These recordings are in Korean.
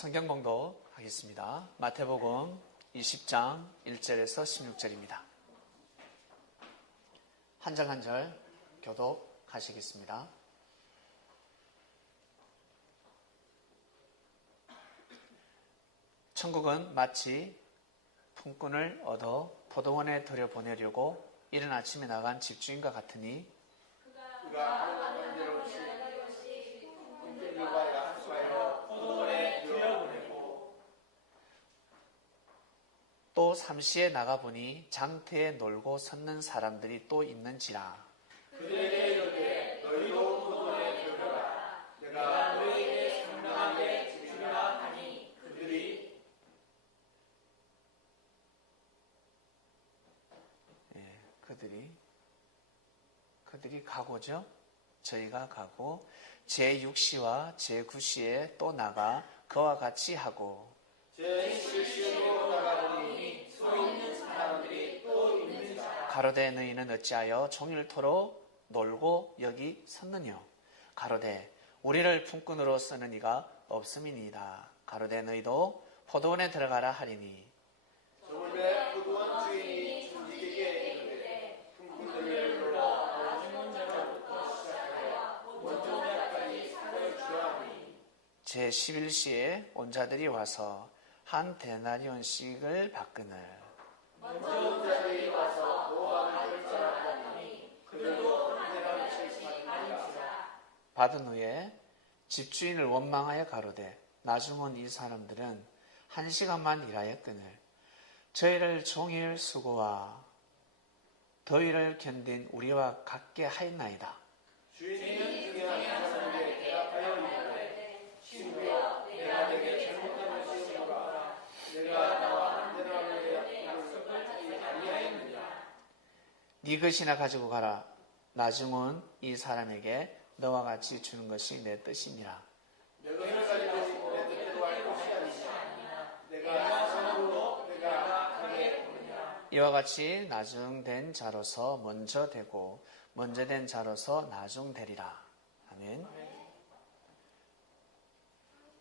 성경 봉독하겠습니다. 마태복음 20장 1절에서 16절입니다. 한 절 한 절 교독하시겠습니다. 천국은 마치 품꾼을 얻어 포도원에 들여보내려고 이른 아침에 나간 집주인과 같으니 그가 하루는 내려오시 품꾼들과 약속하여 포도원에 들여보내고 또 삼시에 나가보니 장터에 놀고 섰는 사람들이 또 있는지라. 그들에게 이르되 너희도 포도원에 들어가라. 내가 너희에게 상당하게 주리라 하니 그들이 가고죠. 저희가 가고 제6시와 제9시에 또 나가 그와 같이 하고 제7시로 나가보니 서 있는 사람들이 또 있는지라. 가로되 너희는 어찌하여 종일토록 놀고 여기 섰느뇨. 가로되 우리를 품꾼으로 쓰는 이가 없음이니이다. 가로되 너희도 포도원에 들어가라 하리니 저물매 포도원 주인이 종직에게 이르되 품꾼들을 불러 나중 자로부터 시작하여 먼저 자까지 상을 주라 하니 제11시에 온 자들이 와서 한 데나리온씩을 받거늘 먼저 자들이 와서 모함을 결정하니 그들도 한 데나리온씩 받으니라. 받은 후에 집주인을 원망하여 가로되 나중 온 이 사람들은 1시간만 일하였거늘 저희를 종일 수고와 더위를 견딘 우리와 같게 하였나이다. 주인은 중요한 사람에게 대답하여 이르되 친구여 내가 내게 잘못한 것이 없노라. 내가 나와 한 데나리온의 약속을 하지 아니하였느냐. 네 것이나 가지고 가라. 나중 온 이 사람에게 너와 같이 주는 것이 내 뜻이니라. 내 것을 가지고 내 뜻대로 할 것이 아니냐. 내가 선으로 내가 하게 보느냐. 이와 같이 나중된 자로서 먼저 되고 먼저 된 자로서 나중되리라. 아멘.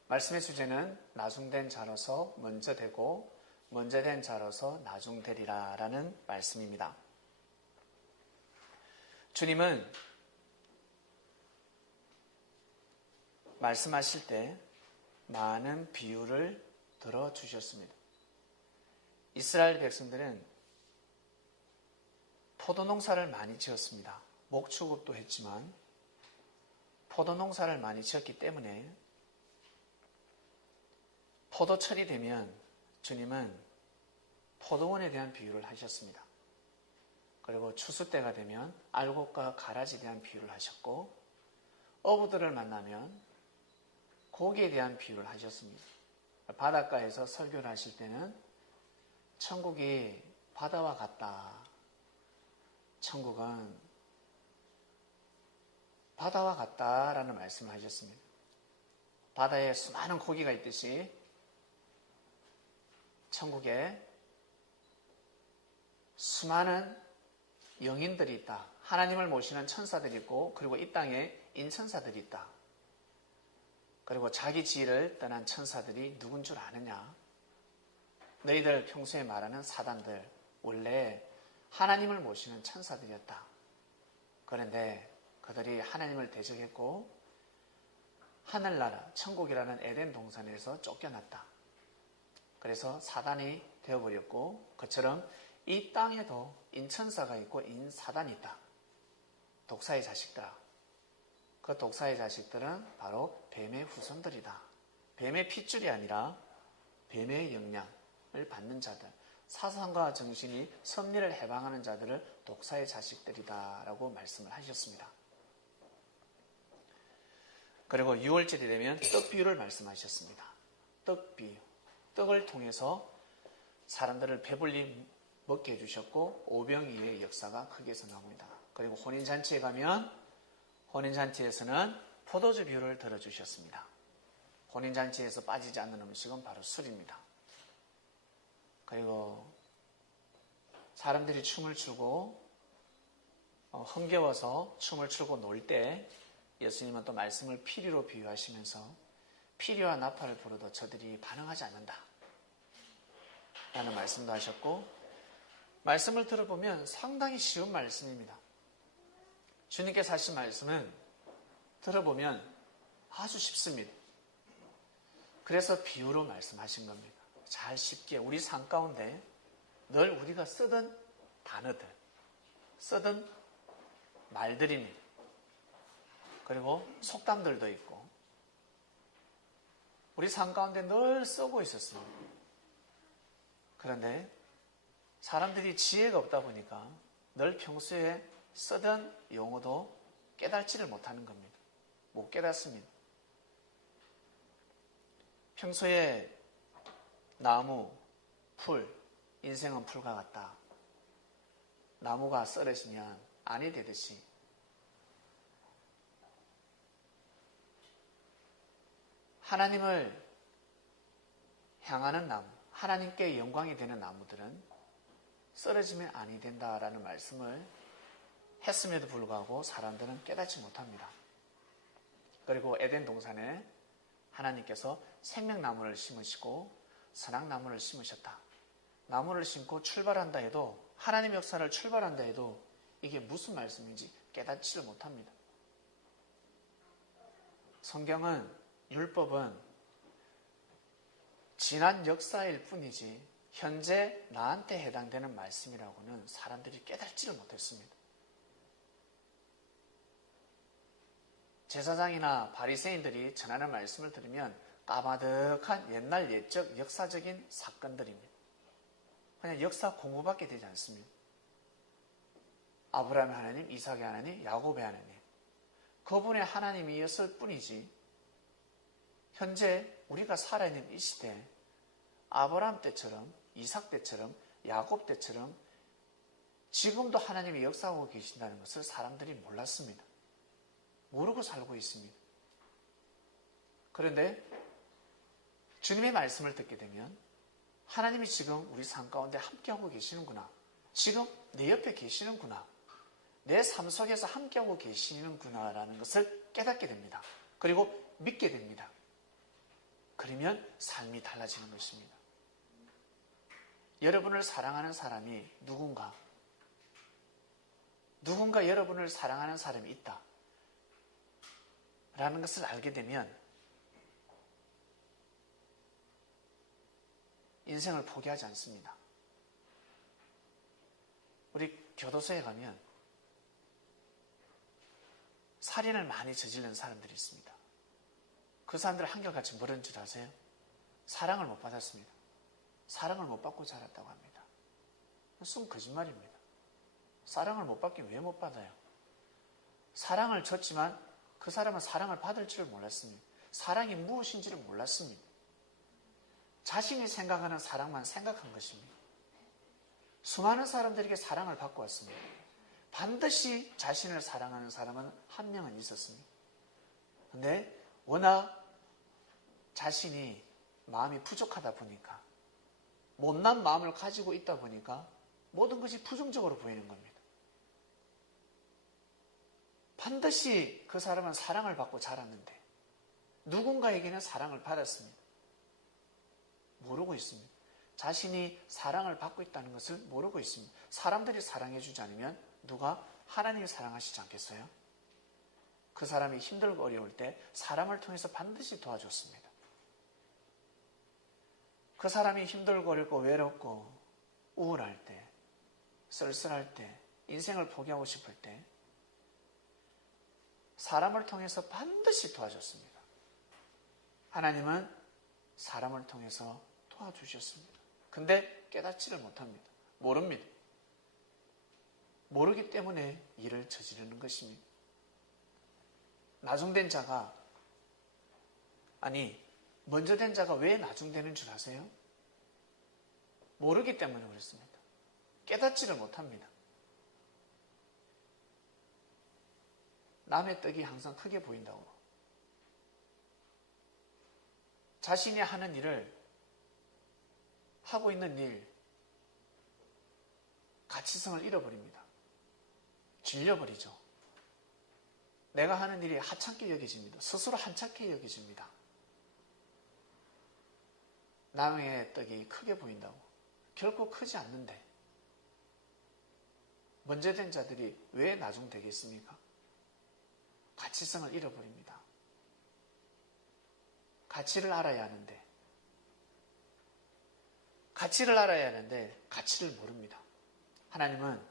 말씀의 주제는 나중된 자로서 먼저 되고 먼저 된 자로서 나중되리라 라는 말씀입니다. 주님은 말씀하실 때 많은 비유를 들어주셨습니다. 이스라엘 백성들은 포도농사를 많이 지었습니다. 목축업도 했지만 포도농사를 많이 지었기 때문에 포도철이 되면 주님은 포도원에 대한 비유를 하셨습니다. 그리고 추수 때가 되면 알곡과 가라지에 대한 비유를 하셨고 어부들을 만나면 고기에 대한 비유를 하셨습니다. 바닷가에서 설교를 하실 때는 천국이 바다와 같다. 천국은 바다와 같다라는 말씀을 하셨습니다. 바다에 수많은 고기가 있듯이 천국에 수많은 영인들이 있다. 하나님을 모시는 천사들이 있고 그리고 이 땅에 인천사들이 있다. 그리고 자기 지위를 떠난 천사들이 누군 줄 아느냐? 너희들 평소에 말하는 사단들 원래 하나님을 모시는 천사들이었다. 그런데 그들이 하나님을 대적했고 하늘나라, 천국이라는 에덴 동산에서 쫓겨났다. 그래서 사단이 되어버렸고 그처럼 이 땅에도 인천사가 있고 인사단이 있다. 독사의 자식들아. 그 독사의 자식들은 바로 뱀의 후손들이다. 뱀의 핏줄이 아니라 뱀의 영향을 받는 자들, 사상과 정신이 섭리를 해방하는 자들을 독사의 자식들이다 라고 말씀을 하셨습니다. 그리고 6월절이 되면 떡 비유를 말씀하셨습니다. 떡 비유. 떡을 통해서 사람들을 배불리 먹게 해주셨고 오병이의 역사가 크게서 나옵니다. 그리고 혼인잔치에 가면 혼인잔치에서는 포도주 비유를 들어주셨습니다. 혼인잔치에서 빠지지 않는 음식은 바로 술입니다. 그리고 사람들이 춤을 추고 흥겨워서 춤을 추고 놀 때 예수님은 또 말씀을 피리로 비유하시면서 피리와 나팔을 불어도 저들이 반응하지 않는다 라는 말씀도 하셨고, 말씀을 들어보면 상당히 쉬운 말씀입니다. 주님께서 하신 말씀은 들어보면 아주 쉽습니다. 그래서 비유로 말씀하신 겁니다. 잘 쉽게 우리 삶 가운데 늘 우리가 쓰던 단어들, 쓰던 말들입니다. 그리고 속담들도 있고 우리 삶 가운데 늘 쓰고 있었습니다. 그런데 사람들이 지혜가 없다 보니까 늘 평소에 쓰던 용어도 깨달지를 못하는 겁니다. 못 깨닫습니다. 평소에 나무, 풀, 인생은 풀과 같다. 나무가 썰어지면 안이 되듯이 하나님을 향하는 나무, 하나님께 영광이 되는 나무들은 썰어지면 안이 된다라는 말씀을 했음에도 불구하고 사람들은 깨닫지 못합니다. 그리고 에덴 동산에 하나님께서 생명나무를 심으시고 선악나무를 심으셨다. 나무를 심고 출발한다 해도, 하나님의 역사를 출발한다 해도 이게 무슨 말씀인지 깨닫지를 못합니다. 성경은, 율법은 지난 역사일 뿐이지 현재 나한테 해당되는 말씀이라고는 사람들이 깨닫지를 못했습니다. 제사장이나 바리새인들이 전하는 말씀을 들으면 까마득한 옛날 옛적 역사적인 사건들입니다. 그냥 역사 공부밖에 되지 않습니다. 아브라함의 하나님, 이삭의 하나님, 야곱의 하나님, 그분의 하나님이었을 뿐이지 현재 우리가 살아있는 이 시대에 아브라함 때처럼, 이삭 때처럼, 야곱 때처럼 지금도 하나님이 역사하고 계신다는 것을 사람들이 몰랐습니다. 모르고 살고 있습니다. 그런데 주님의 말씀을 듣게 되면 하나님이 지금 우리 삶 가운데 함께하고 계시는구나. 지금 내 옆에 계시는구나. 내 삶 속에서 함께하고 계시는구나라는 것을 깨닫게 됩니다. 그리고 믿게 됩니다. 그러면 삶이 달라지는 것입니다. 여러분을 사랑하는 사람이 누군가 여러분을 사랑하는 사람이 있다 라는 것을 알게 되면 인생을 포기하지 않습니다. 우리 교도소에 가면 살인을 많이 저지른 사람들이 있습니다. 그 사람들 한결같이 뭐라는 줄 아세요? 사랑을 못 받았습니다. 사랑을 못 받고 자랐다고 합니다. 순 거짓말입니다. 사랑을 못 받긴 왜 못 받아요? 사랑을 줬지만 그 사람은 사랑을 받을 줄을 몰랐습니다. 사랑이 무엇인지를 몰랐습니다. 자신이 생각하는 사랑만 생각한 것입니다. 수많은 사람들에게 사랑을 받고 왔습니다. 반드시 자신을 사랑하는 사람은 한 명은 있었습니다. 그런데 워낙 자신이 마음이 부족하다 보니까, 못난 마음을 가지고 있다 보니까 모든 것이 부정적으로 보이는 겁니다. 반드시 그 사람은 사랑을 받고 자랐는데 누군가에게는 사랑을 받았습니다. 모르고 있습니다. 자신이 사랑을 받고 있다는 것을 모르고 있습니다. 사람들이 사랑해주지 않으면 누가 하나님을 사랑하시지 않겠어요? 그 사람이 힘들고 어려울 때 사람을 통해서 반드시 도와줬습니다. 그 사람이 힘들고 어렵고 외롭고 우울할 때, 쓸쓸할 때, 인생을 포기하고 싶을 때 사람을 통해서 반드시 도와줬습니다. 하나님은 사람을 통해서 도와주셨습니다. 근데 깨닫지를 못합니다. 모릅니다. 모르기 때문에 일을 저지르는 것입니다. 나중된 자가, 먼저 된 자가 왜 나중되는 줄 아세요? 모르기 때문에 그렇습니다. 깨닫지를 못합니다. 남의 떡이 항상 크게 보인다고. 자신이 하는 일을, 하고 있는 일, 가치성을 잃어버립니다. 질려버리죠. 내가 하는 일이 하찮게 여겨집니다. 스스로 한찮게 여겨집니다. 남의 떡이 크게 보인다고. 결코 크지 않는데 먼저 된 자들이 왜 나중 되겠습니까? 가치성을 잃어버립니다. 가치를 알아야 하는데 가치를 모릅니다. 하나님은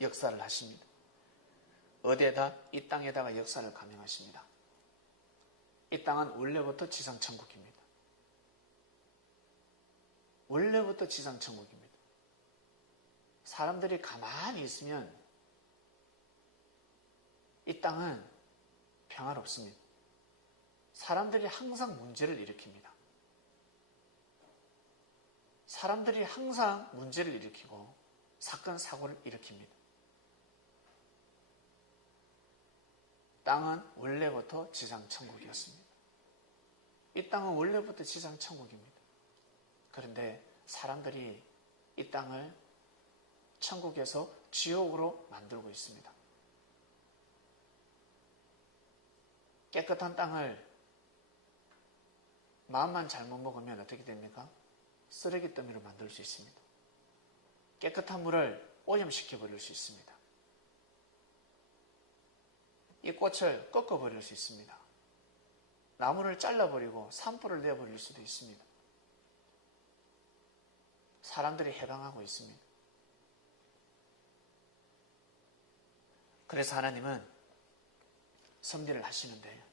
역사를 하십니다. 어디에다? 이 땅에다가 역사를 감행하십니다. 이 땅은 원래부터 지상천국입니다. 원래부터 지상천국입니다. 사람들이 가만히 있으면 이 땅은 평화롭습니다. 사람들이 항상 문제를 일으킵니다. 사람들이 항상 문제를 일으키고 사건, 사고를 일으킵니다. 땅은 원래부터 지상천국이었습니다. 이 땅은 원래부터 지상천국입니다. 그런데 사람들이 이 땅을 천국에서 지옥으로 만들고 있습니다. 깨끗한 땅을 마음만 잘못 먹으면 어떻게 됩니까? 쓰레기 더미로 만들 수 있습니다. 깨끗한 물을 오염시켜 버릴 수 있습니다. 이 꽃을 꺾어버릴 수 있습니다. 나무를 잘라버리고 산불을 내버릴 수도 있습니다. 사람들이 해방하고 있습니다. 그래서 하나님은 섭리를 하시는데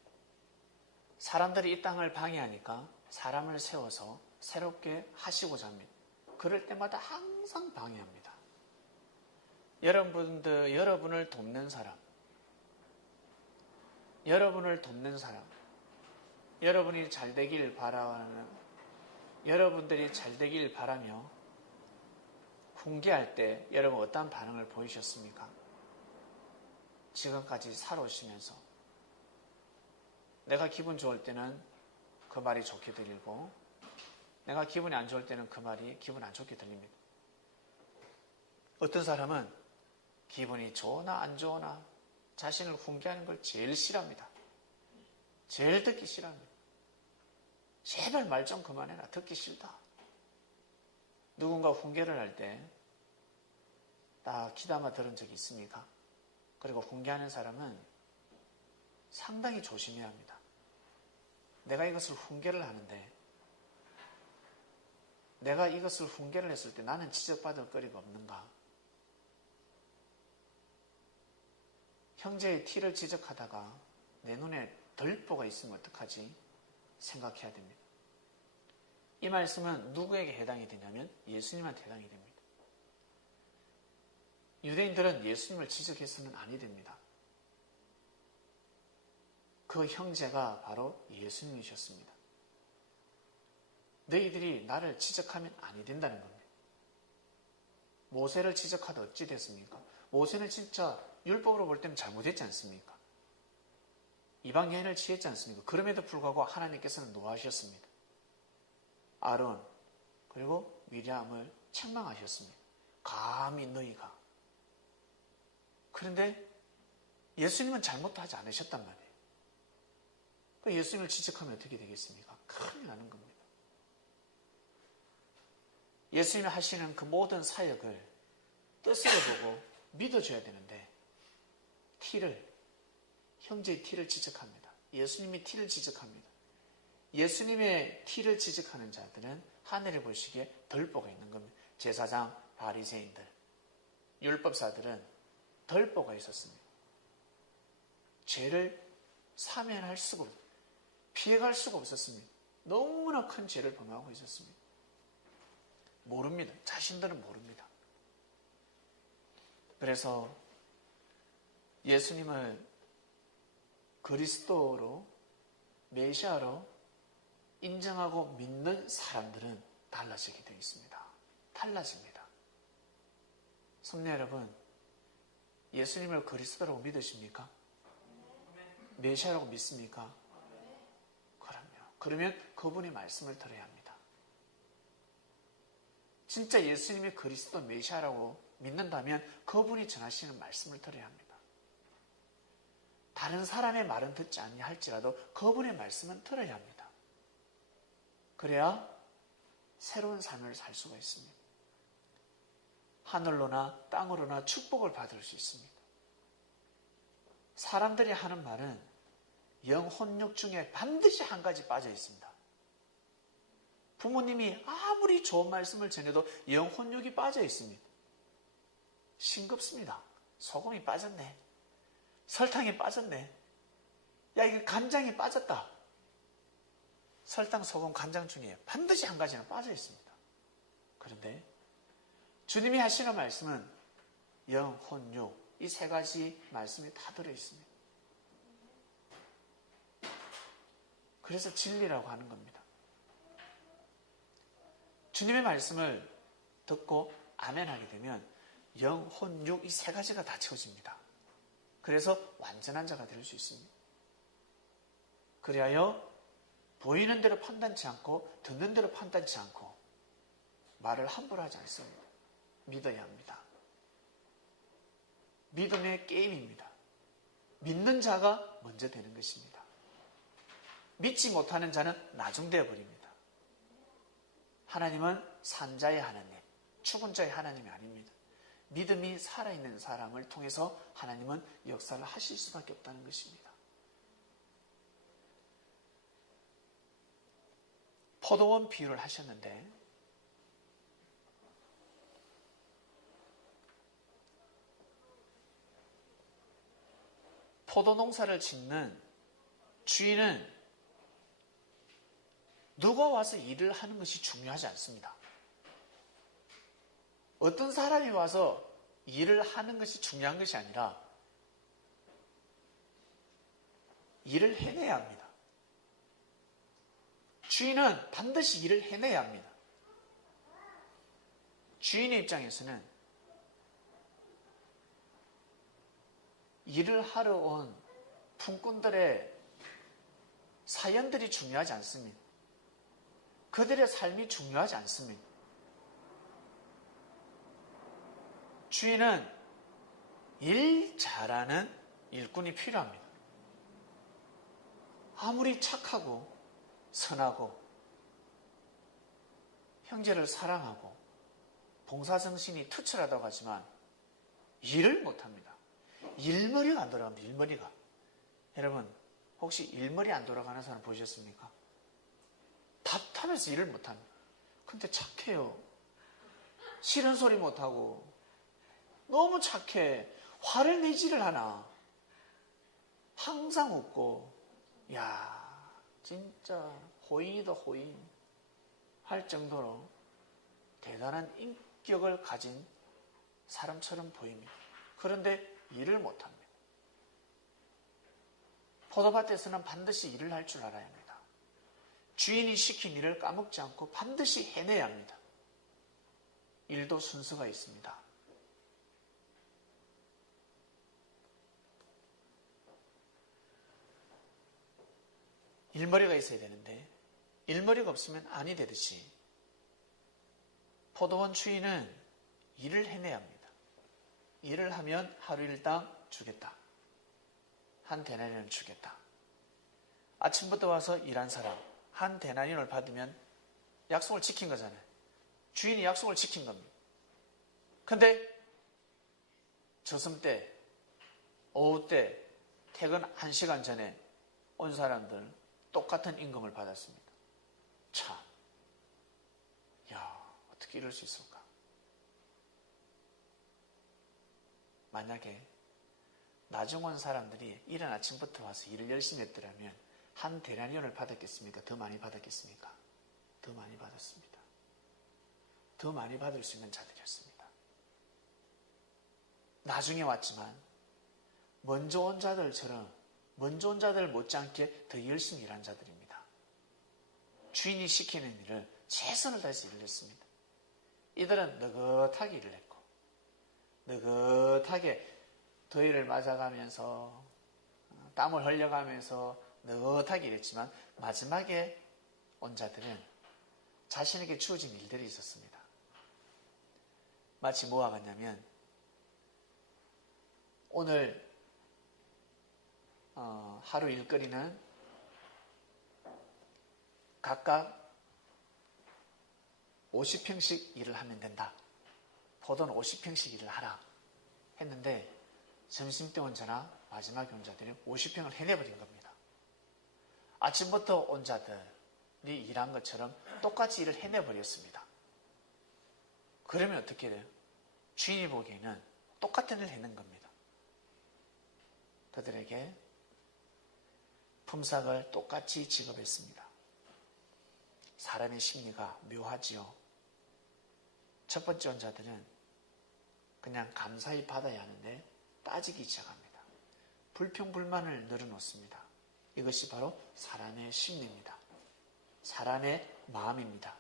사람들이 이 땅을 방해하니까 사람을 세워서 새롭게 하시고자 합니다. 그럴 때마다 항상 방해합니다. 여러분을 돕는 사람, 여러분이 잘 되길 바라는, 여러분들이 잘 되길 바라며 훈계할 때 여러분 어떤 반응을 보이셨습니까? 지금까지 살아오시면서 내가 기분 좋을 때는 그 말이 좋게 들리고 내가 기분이 안 좋을 때는 그 말이 기분 안 좋게 들립니다. 어떤 사람은 기분이 좋으나 안 좋으나 자신을 훈계하는 걸 제일 싫어합니다. 제일 듣기 싫어합니다. 제발 말 좀 그만해라. 듣기 싫다. 누군가 훈계를 할 때 딱 귀담아 들은 적이 있습니까? 그리고 훈계하는 사람은 상당히 조심해야 합니다. 내가 이것을 훈계를 하는데 내가 이것을 훈계를 했을 때 나는 지적받을 거리가 없는가? 형제의 티를 지적하다가 내 눈에 덜보가 있으면 어떡하지? 생각해야 됩니다. 이 말씀은 누구에게 해당이 되냐면 예수님한테 해당이 됩니다. 유대인들은 예수님을 지적해서는 아니 됩니다. 그 형제가 바로 예수님이셨습니다. 너희들이 나를 지적하면 아니 된다는 겁니다. 모세를 지적하다 어찌 됐습니까? 모세는 진짜 율법으로 볼 때는 잘못했지 않습니까? 이방 여인을 취했지 않습니까? 그럼에도 불구하고 하나님께서는 노하셨습니다. 아론 그리고 미리암을 책망하셨습니다. 감히 너희가. 그런데 예수님은 잘못도 하지 않으셨단 말이에요. 그 예수님을 지적하면 어떻게 되겠습니까? 큰일 나는 겁니다. 예수님이 하시는 그 모든 사역을 뜻으로 보고 믿어줘야 되는데 형제의 티를 지적합니다. 예수님의 티를 지적합니다. 예수님의 티를 지적하는 자들은 하늘에 보시기에 덜보가 있는 겁니다. 제사장, 바리새인들, 율법사들은 덜보가 있었습니다. 죄를 사면할 수가 없습니다. 피해갈 수가 없었습니다. 너무나 큰 죄를 범하고 있었습니다. 모릅니다. 자신들은 모릅니다. 그래서 예수님을 그리스도로 메시아로 인정하고 믿는 사람들은 달라지게 되어 있습니다. 달라집니다. 성도 여러분, 예수님을 그리스도라고 믿으십니까? 메시아라고 믿습니까? 그럼요. 그러면 그분의 말씀을 들어야 합니다. 진짜 예수님이 그리스도 메시아라고 믿는다면 그분이 전하시는 말씀을 들어야 합니다. 다른 사람의 말은 듣지 아니할지라도 그분의 말씀은 들어야 합니다. 그래야 새로운 삶을 살 수가 있습니다. 하늘로나 땅으로나 축복을 받을 수 있습니다. 사람들이 하는 말은 영혼육 중에 반드시 한 가지 빠져 있습니다. 부모님이 아무리 좋은 말씀을 전해도 영혼육이 빠져 있습니다. 싱겁습니다. 소금이 빠졌네. 설탕이 빠졌네. 야, 이거 간장이 빠졌다. 설탕, 소금, 간장 중에 반드시 한 가지는 빠져 있습니다. 그런데 주님이 하시는 말씀은 영, 혼, 육, 이 세 가지 말씀이 다 들어있습니다. 그래서 진리라고 하는 겁니다. 주님의 말씀을 듣고 아멘하게 되면 영, 혼, 육, 이 세 가지가 다 채워집니다. 그래서 완전한 자가 될 수 있습니다. 그리하여 보이는 대로 판단치 않고 듣는 대로 판단치 않고 말을 함부로 하지 않습니다. 믿어야 합니다. 믿음의 게임입니다. 믿는 자가 먼저 되는 것입니다. 믿지 못하는 자는 나중되어 버립니다. 하나님은 산자의 하나님, 죽은 자의 하나님이 아닙니다. 믿음이 살아있는 사람을 통해서 하나님은 역사를 하실 수밖에 없다는 것입니다. 포도원 비유를 하셨는데 포도 농사를 짓는 주인은 누가 와서 일을 하는 것이 중요하지 않습니다. 어떤 사람이 와서 일을 하는 것이 중요한 것이 아니라 일을 해내야 합니다. 주인은 반드시 일을 해내야 합니다. 주인의 입장에서는 일을 하러 온 품꾼들의 사연들이 중요하지 않습니다. 그들의 삶이 중요하지 않습니다. 주인은 일 잘하는 일꾼이 필요합니다. 아무리 착하고 선하고 형제를 사랑하고 봉사정신이 투철하다고 하지만 일을 못합니다. 일머리가 안 돌아갑니다. 일머리가. 여러분 혹시 일머리 안 돌아가는 사람 보셨습니까? 답답해서 일을 못합니다. 근데 착해요. 싫은 소리 못하고 너무 착해. 화를 내지를 않아. 항상 웃고 야 진짜 호인이다 호인 할 정도로 대단한 인격을 가진 사람처럼 보입니다. 그런데 일을 못합니다. 포도밭에서는 반드시 일을 할 줄 알아야 합니다. 주인이 시킨 일을 까먹지 않고 반드시 해내야 합니다. 일도 순서가 있습니다. 일머리가 있어야 되는데 일머리가 없으면 아니 되듯이 포도원 주인은 일을 해내야 합니다. 일을 하면 하루 일당 주겠다. 한 데나리온을 주겠다. 아침부터 와서 일한 사람 한 데나리온을 받으면 약속을 지킨 거잖아요. 주인이 약속을 지킨 겁니다. 근데 저녁 때, 오후 때 퇴근 1시간 전에 온 사람들 똑같은 임금을 받았습니다. 참, 야 어떻게 이럴 수 있을까? 만약에 나중 온 사람들이 이른 아침부터 와서 일을 열심히 했더라면 한 데나리온을 받았겠습니까? 더 많이 받았겠습니까? 더 많이 받았습니다. 더 많이 받을 수 있는 자들이었습니다. 나중에 왔지만 먼저 온 자들처럼 먼저 온 자들 못지않게 더 열심히 일한 자들입니다. 주인이 시키는 일을 최선을 다해서 일을 했습니다. 이들은 느긋하게 일을 했고 느긋하게 더위를 맞아가면서 땀을 흘려가면서 느긋하게 일했지만 마지막에 온 자들은 자신에게 주어진 일들이 있었습니다. 마치 뭐와 같냐면 오늘 하루 일거리는 각각 50평씩 일을 하면 된다. 포도는 50평씩 일을 하라 했는데 점심때 온 자나 마지막에 온 자들이 50평을 해내버린 겁니다. 아침부터 온 자들이 일한 것처럼 똑같이 일을 해내버렸습니다. 그러면 어떻게 돼요? 주인이 보기에는 똑같은 일을 해낸 겁니다. 그들에게 품삯을 똑같이 지급했습니다. 사람의 심리가 묘하지요. 첫 번째 온 자들은 그냥 감사히 받아야 하는데 따지기 시작합니다. 불평불만을 늘어놓습니다. 이것이 바로 사람의 심리입니다. 사람의 마음입니다.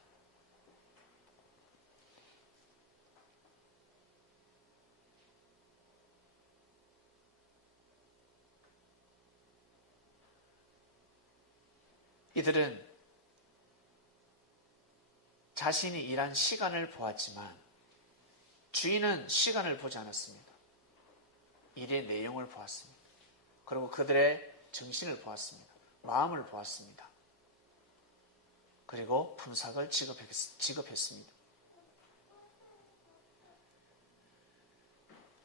이들은 자신이 일한 시간을 보았지만 주인은 시간을 보지 않았습니다. 일의 내용을 보았습니다. 그리고 그들의 정신을 보았습니다. 마음을 보았습니다. 그리고 품삯을 지급했습니다.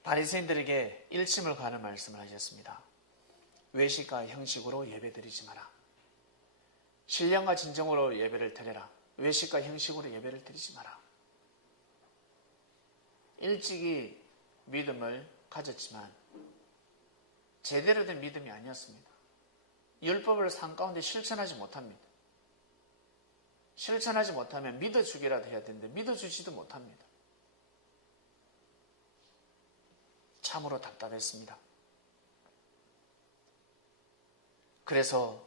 바리새인들에게 일침을 가는 말씀을 하셨습니다. 외식과 형식으로 예배드리지 마라. 신령과 진정으로 예배를 드려라. 외식과 형식으로 예배를 드리지 마라. 일찍이 믿음을 가졌지만 제대로 된 믿음이 아니었습니다. 율법을 삶 가운데 실천하지 못합니다. 실천하지 못하면 믿어주기라도 해야 되는데 믿어주지도 못합니다. 참으로 답답했습니다. 그래서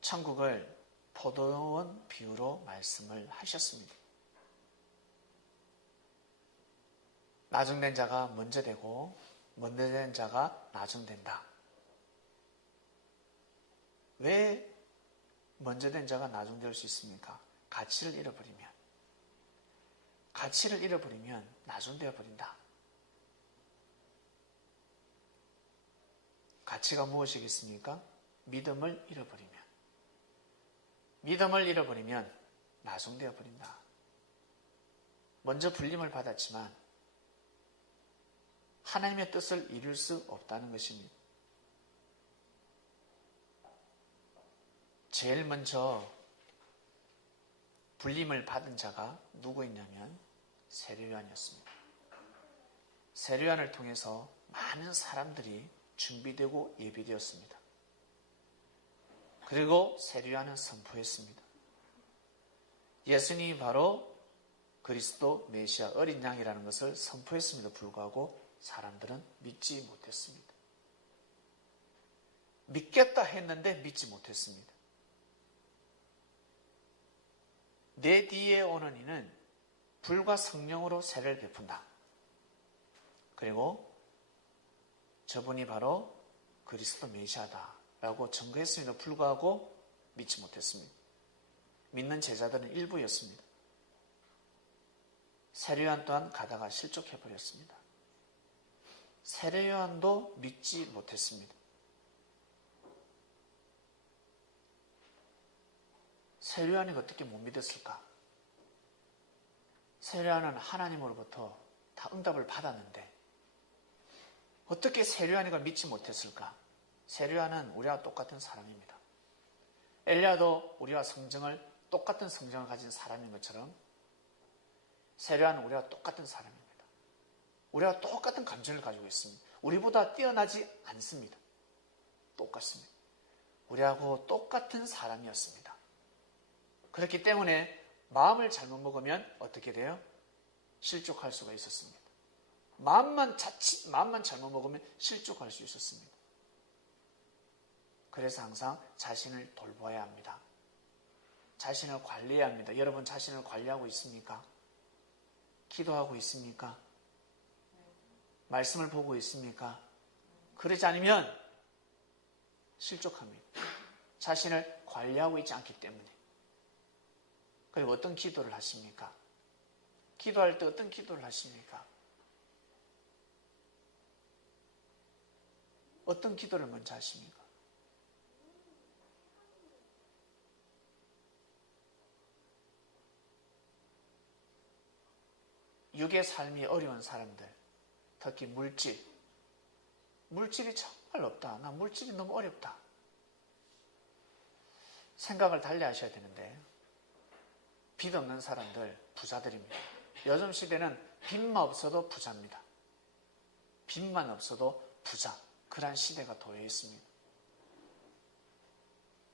천국을 포도원 비유로 말씀을 하셨습니다. 나중된 자가 먼저 되고 먼저 된 자가 나중된다. 왜 먼저 된 자가 나중될 수 있습니까? 가치를 잃어버리면 나중되어 버린다. 가치가 무엇이겠습니까? 믿음을 잃어버리면 나중되어 버린다. 먼저 불림을 받았지만 하나님의 뜻을 이룰 수 없다는 것입니다. 제일 먼저 불림을 받은 자가 누구였냐면 세례요한이었습니다. 세례요한을 통해서 많은 사람들이 준비되고 예비되었습니다. 그리고 세례요한은 선포했습니다. 예수님이 바로 그리스도 메시아 어린 양이라는 것을 선포했음에도 불구하고 사람들은 믿지 못했습니다. 믿겠다 했는데 믿지 못했습니다. 내 뒤에 오는 이는 불과 성령으로 세례를 베푼다. 그리고 저분이 바로 그리스도 메시아다라고 증거했음에도 불구하고 믿지 못했습니다. 믿는 제자들은 일부였습니다. 세례요한 또한 가다가 실족해버렸습니다. 세례요한도 믿지 못했습니다. 세례요한이 어떻게 못 믿었을까? 세례요한은 하나님으로부터 다 응답을 받았는데 어떻게 세례요한이가 믿지 못했을까? 세례요한은 우리와 똑같은 사람입니다. 엘리야도 우리와 똑같은 성정을 가진 사람인 것처럼 세례요한은 우리와 똑같은 사람입니다. 우리와 똑같은 감정을 가지고 있습니다. 우리보다 뛰어나지 않습니다. 똑같습니다. 우리하고 똑같은 사람이었습니다. 그렇기 때문에 마음을 잘못 먹으면 어떻게 돼요? 실족할 수가 있었습니다. 마음만 잘못 먹으면 실족할 수 있었습니다. 그래서 항상 자신을 돌봐야 합니다. 자신을 관리해야 합니다. 여러분 자신을 관리하고 있습니까? 기도하고 있습니까? 말씀을 보고 있습니까? 그러지 않으면 실족합니다. 자신을 관리하고 있지 않기 때문에. 그리고 어떤 기도를 하십니까? 기도할 때 어떤 기도를 하십니까? 어떤 기도를 먼저 하십니까? 육의 삶이 어려운 사람들, 특히 물질이 정말 없다. 나 물질이 너무 어렵다. 생각을 달리 하셔야 되는데, 빚 없는 사람들 부자들입니다. 요즘 시대는 빚만 없어도 부자입니다. 빚만 없어도 부자. 그러한 시대가 도래 있습니다.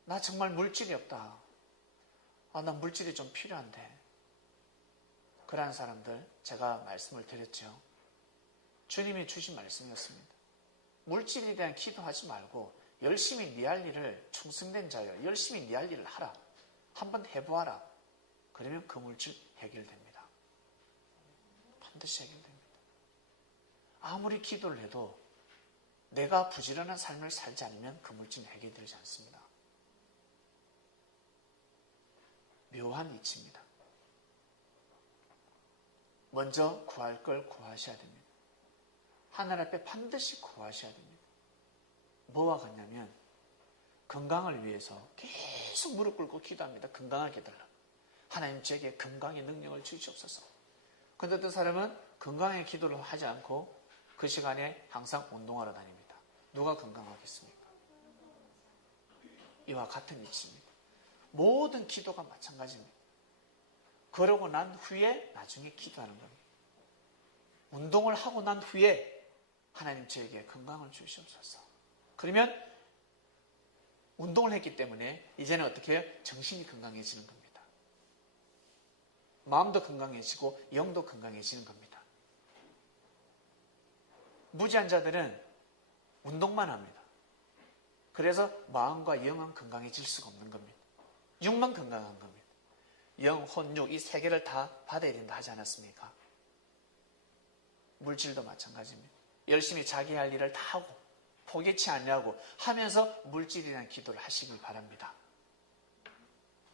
나 정말 물질이 없다. 나 물질이 좀 필요한데. 그러한 사람들 제가 말씀을 드렸죠. 주님이 주신 말씀이었습니다. 물질에 대한 기도하지 말고 열심히 네 할 일을 충성된 자여 열심히 네 할 일을 하라. 한번 해보아라. 그러면 그 물질 해결됩니다. 반드시 해결됩니다. 아무리 기도를 해도 내가 부지런한 삶을 살지 않으면 그 물질은 해결되지 않습니다. 묘한 이치입니다. 먼저 구할 걸 구하셔야 됩니다. 하늘 앞에 반드시 구하셔야 됩니다. 뭐와 같냐면 건강을 위해서 계속 무릎 꿇고 기도합니다. 건강하게 해달라. 하나님 제게 건강의 능력을 주시옵소서. 그런데 어떤 사람은 건강의 기도를 하지 않고 그 시간에 항상 운동하러 다닙니다. 누가 건강하겠습니까? 이와 같은 이치입니다. 모든 기도가 마찬가지입니다. 그러고 난 후에 나중에 기도하는 겁니다. 운동을 하고 난 후에 하나님 저에게 건강을 주시옵소서. 그러면 운동을 했기 때문에 이제는 어떻게 해요? 정신이 건강해지는 겁니다. 마음도 건강해지고 영도 건강해지는 겁니다. 무지한 자들은 운동만 합니다. 그래서 마음과 영은 건강해질 수가 없는 겁니다. 육만 건강한 겁니다. 영, 혼, 육 이 세 개를 다 받아야 된다 하지 않았습니까? 물질도 마찬가지입니다. 열심히 자기 할 일을 다 하고 포기치 않냐고 하면서 물질에 대한 기도를 하시길 바랍니다.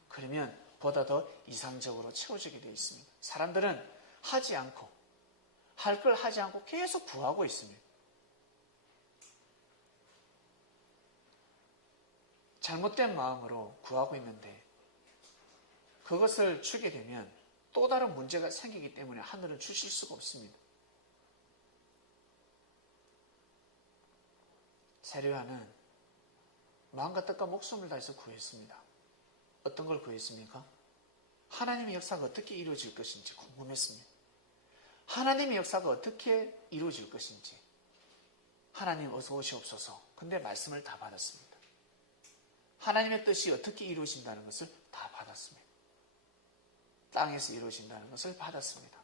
그러면 보다 더 이상적으로 채워지게 되어 있습니다. 사람들은 하지 않고 할 걸 하지 않고 계속 구하고 있습니다. 잘못된 마음으로 구하고 있는데 그것을 주게 되면 또 다른 문제가 생기기 때문에 하늘은 주실 수가 없습니다. 세례요한은 마음과 뜻과 목숨을 다해서 구했습니다. 어떤 걸 구했습니까? 하나님의 역사가 어떻게 이루어질 것인지 궁금했습니다. 하나님의 역사가 어떻게 이루어질 것인지 하나님 어서 오시옵소서. 근데 말씀을 다 받았습니다. 하나님의 뜻이 어떻게 이루어진다는 것을 다 받았습니다. 땅에서 이루어진다는 것을 받았습니다.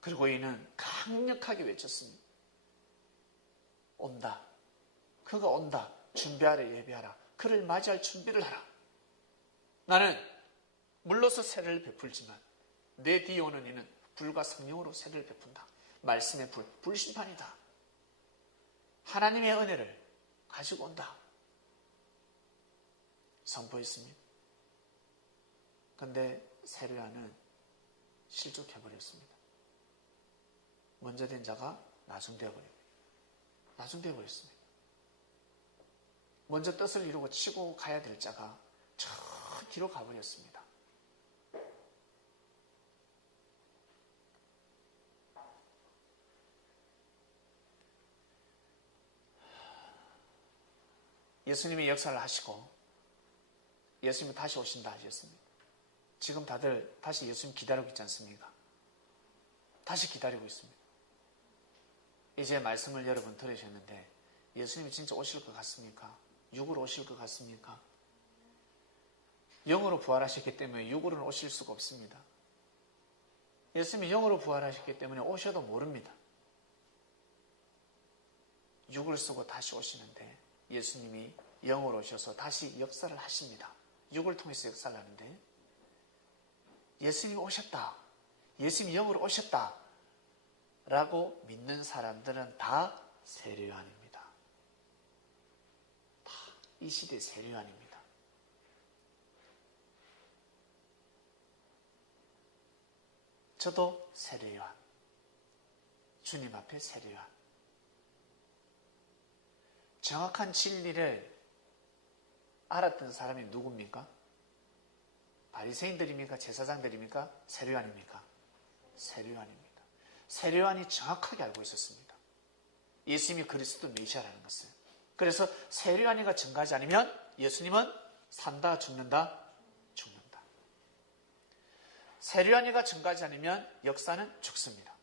그리고 이는 강력하게 외쳤습니다. 온다. 그가 온다. 준비하라 예배하라. 그를 맞이할 준비를 하라. 나는 물로서 세례를 베풀지만 내 뒤에 오는 이는 불과 성령으로 세례를 베푼다. 말씀의 불, 불심판이다. 하나님의 은혜를 가지고 온다. 선포했습니다. 그런데 세례요한은 실족해버렸습니다. 먼저 된 자가 나중되어버립니다. 나중되어버렸습니다. 먼저 뜻을 이루고 치고 가야 될 자가 저 뒤로 가버렸습니다. 예수님이 역사를 하시고 예수님이 다시 오신다 하셨습니다. 지금 다들 다시 예수님 기다리고 있지 않습니까? 다시 기다리고 있습니다. 이제 말씀을 여러분 들으셨는데 예수님이 진짜 오실 것 같습니까? 육으로 오실 것 같습니까? 영으로 부활하셨기 때문에 육으로는 오실 수가 없습니다. 예수님이 영으로 부활하셨기 때문에 오셔도 모릅니다. 육을 쓰고 다시 오시는데 예수님이 영으로 오셔서 다시 역사를 하십니다. 육을 통해서 역사를 하는데 예수님이 오셨다. 예수님이 영으로 오셨다. 라고 믿는 사람들은 다 세례요한입니다. 다 이 시대 세례요한입니다. 저도 세례요한. 주님 앞에 세례요한. 정확한 진리를 알았던 사람이 누굽니까? 바리새인들입니까? 제사장들입니까? 세례요한입니까? 세례요한입니다. 세례요한이 정확하게 알고 있었습니다. 예수님이 그리스도 메시아라는 것을. 그래서 세례요한이가 증거하지 않으면 예수님은 산다, 죽는다, 죽는다. 세례요한이가 증거하지 않으면 역사는 죽습니다.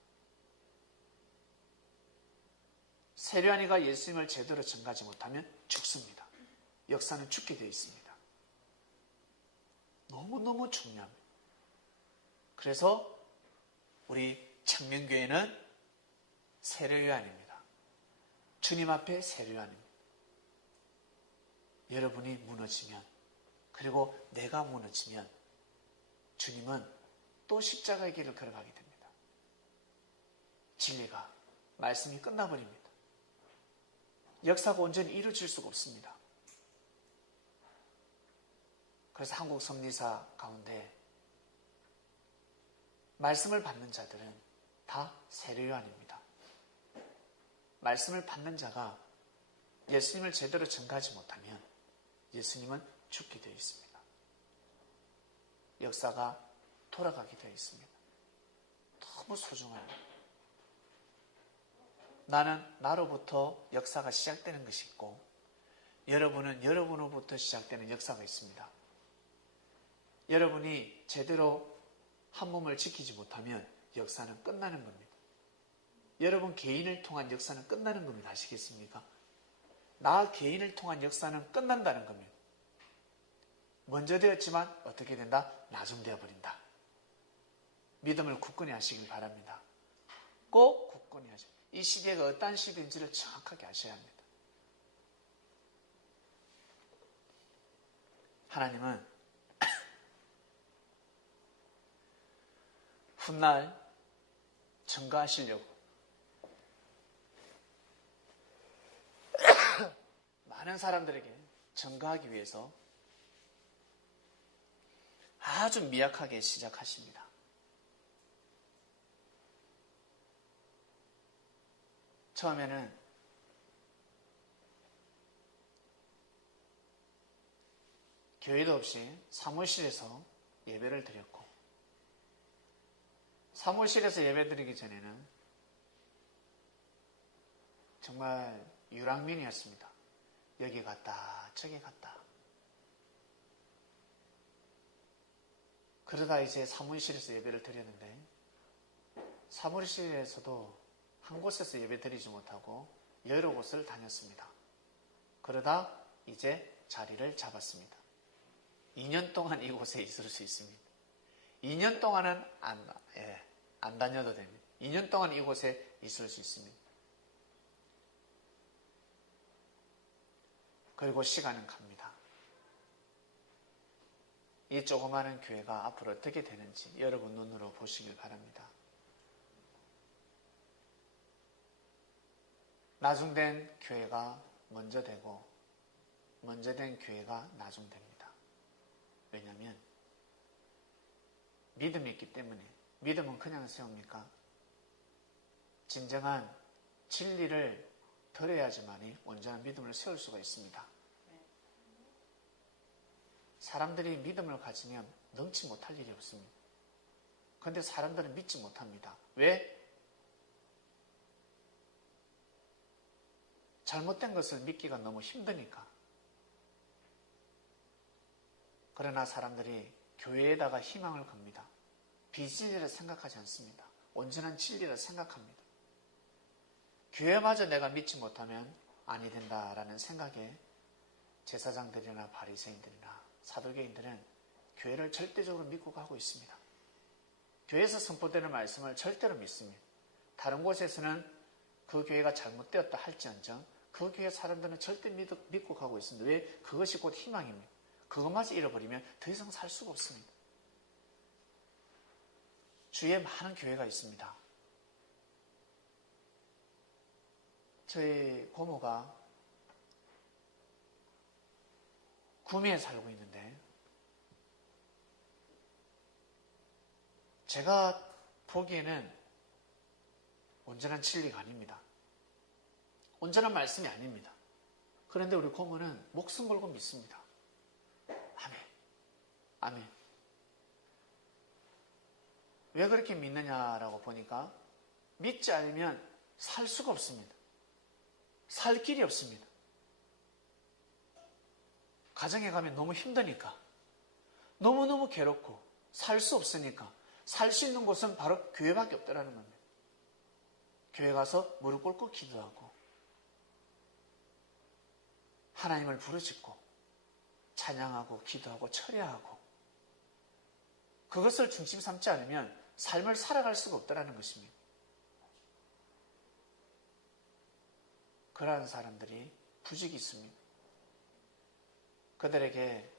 세례요한이가 예수님을 제대로 증거하지 못하면 죽습니다. 역사는 죽게 되어 있습니다. 너무너무 중요합니다. 그래서 우리 청명교회는 세례요한입니다. 주님 앞에 세례요한입니다. 여러분이 무너지면, 그리고 내가 무너지면 주님은 또 십자가의 길을 걸어가게 됩니다. 진리가, 말씀이 끝나버립니다. 역사가 온전히 이루어질 수가 없습니다. 그래서 한국 섭리사 가운데 말씀을 받는 자들은 다 세례요한입니다. 말씀을 받는 자가 예수님을 제대로 증거하지 못하면 예수님은 죽게 되어 있습니다. 역사가 돌아가게 되어 있습니다. 너무 소중합니다. 나는 나로부터 역사가 시작되는 것이 있고, 여러분은 여러분으로부터 시작되는 역사가 있습니다. 여러분이 제대로 한 몸을 지키지 못하면 역사는 끝나는 겁니다. 여러분 개인을 통한 역사는 끝나는 겁니다. 아시겠습니까? 나 개인을 통한 역사는 끝난다는 겁니다. 먼저 되었지만 어떻게 된다? 나중되어 버린다. 믿음을 굳건히 하시길 바랍니다. 꼭 굳건히 하십시오. 이 시대가 어떤 시대인지를 정확하게 아셔야 합니다. 하나님은 훗날 증거하시려고 많은 사람들에게 증거하기 위해서 아주 미약하게 시작하십니다. 처음에는 교회도 없이 사무실에서 예배를 드렸고, 사무실에서 예배 드리기 전에는 정말 유랑민이었습니다. 여기 갔다 저기 갔다. 그러다 이제 사무실에서 예배를 드렸는데, 사무실에서도 한 곳에서 예배 드리지 못하고 여러 곳을 다녔습니다. 그러다 이제 자리를 잡았습니다. 2년 동안 이곳에 있을 수 있습니다. 2년 동안은 안 다녀도 됩니다. 2년 동안 이곳에 있을 수 있습니다. 그리고 시간은 갑니다. 이 조그마한 교회가 앞으로 어떻게 되는지 여러분 눈으로 보시길 바랍니다. 나중된 교회가 먼저 되고, 먼저 된 교회가 나중됩니다. 왜냐하면 믿음이 있기 때문에. 믿음은 그냥 세웁니까? 진정한 진리를 들어야지만이 온전한 믿음을 세울 수가 있습니다. 사람들이 믿음을 가지면 능치 못할 일이 없습니다. 그런데 사람들은 믿지 못합니다. 왜? 잘못된 것을 믿기가 너무 힘드니까. 그러나 사람들이 교회에다가 희망을 겁니다. 비진리를 생각하지 않습니다. 온전한 진리를 생각합니다. 교회마저 내가 믿지 못하면 아니 된다라는 생각에 제사장들이나 바리새인들이나 사두개인들은 교회를 절대적으로 믿고 가고 있습니다. 교회에서 선포되는 말씀을 절대로 믿습니다. 다른 곳에서는 그 교회가 잘못되었다 할지언정 그 교회 사람들은 절대 믿고 가고 있습니다. 왜? 그것이 곧 희망입니다. 그것마저 잃어버리면 더 이상 살 수가 없습니다. 주위에 많은 교회가 있습니다. 저희 고모가 구미에 살고 있는데, 제가 보기에는 온전한 진리가 아닙니다. 온전한 말씀이 아닙니다. 그런데 우리 고모는 목숨 걸고 믿습니다. 아멘. 아멘. 왜 그렇게 믿느냐라고 보니까 믿지 않으면 살 수가 없습니다. 살 길이 없습니다. 가정에 가면 너무 힘드니까, 너무너무 괴롭고 살 수 없으니까 살 수 있는 곳은 바로 교회밖에 없다라는 겁니다. 교회 가서 무릎 꿇고 기도하고 하나님을 부르짖고 찬양하고 기도하고 철야하고, 그것을 중심 삼지 않으면 삶을 살아갈 수가 없다는 것입니다. 그러한 사람들이 부족이 있습니다. 그들에게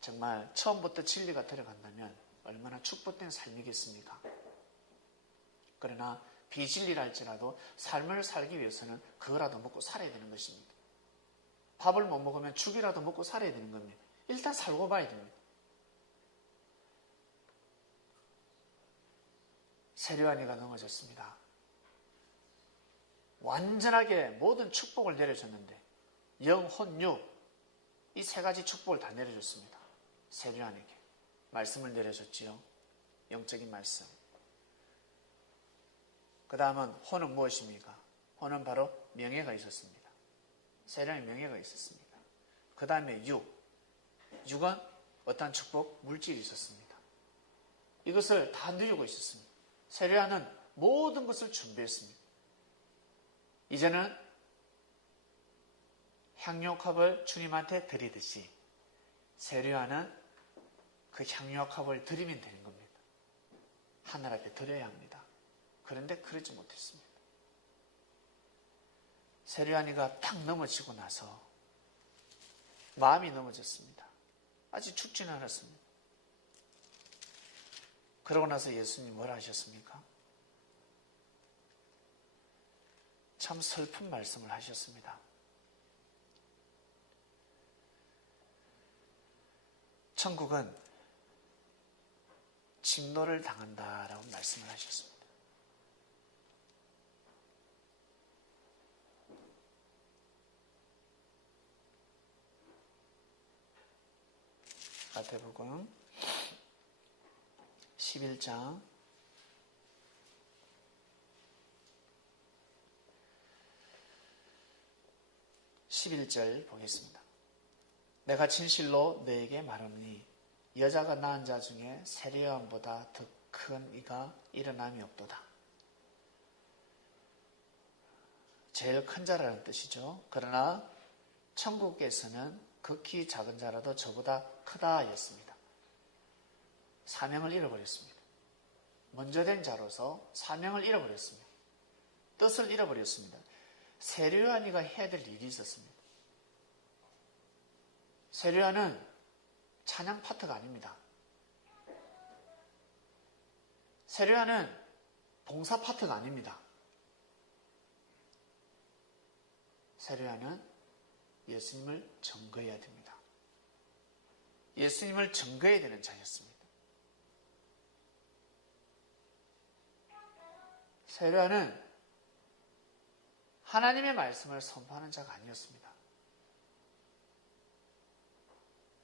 정말 처음부터 진리가 들어간다면 얼마나 축복된 삶이겠습니까? 그러나 비진리라 할지라도 삶을 살기 위해서는 그거라도 먹고 살아야 되는 것입니다. 밥을 못 먹으면 죽이라도 먹고 살아야 되는 겁니다. 일단 살고 봐야 됩니다. 세류아니가 넘어졌습니다. 완전하게 모든 축복을 내려줬는데 영, 혼, 유, 이 세 가지 축복을 다 내려줬습니다. 세류아니에게 말씀을 내려줬지요. 영적인 말씀. 그 다음은 혼은 무엇입니까? 혼은 바로 명예가 있었습니다. 세류아니 명예가 있었습니다. 그 다음에 유, 육은 어떠한 축복? 물질이 있었습니다. 이것을 다 누리고 있었습니다. 세류아는 모든 것을 준비했습니다. 이제는 향유옥합을 주님한테 드리듯이 세류아는 그 향유옥합을 드리면 되는 겁니다. 하늘 앞에 드려야 합니다. 그런데 그러지 못했습니다. 세류아니가 딱 넘어지고 나서 마음이 넘어졌습니다. 아직 죽지는 않았습니다. 그러고 나서 예수님이 뭐라 하셨습니까? 참 슬픈 말씀을 하셨습니다. 천국은 진노를 당한다라고 말씀을 하셨습니다. 마태복음 11장 11절 보겠습니다. 내가 진실로 너에게 말하노니 여자가 낳은 자 중에 세례요한보다 더 큰 이가 일어남이 없도다. 제일 큰 자라는 뜻이죠. 그러나 천국에서는 극히 작은 자라도 저보다 크다 였습니다. 사명을 잃어버렸습니다. 먼저 된 자로서 사명을 잃어버렸습니다. 뜻을 잃어버렸습니다. 세례요한이가 해야 될 일이 있었습니다. 세례요한은 찬양 파트가 아닙니다. 세례요한은 봉사 파트가 아닙니다. 세례요한은 예수님을 증거해야 됩니다. 예수님을 증거해야 되는 자였습니다. 세례요한은 하나님의 말씀을 선포하는 자가 아니었습니다.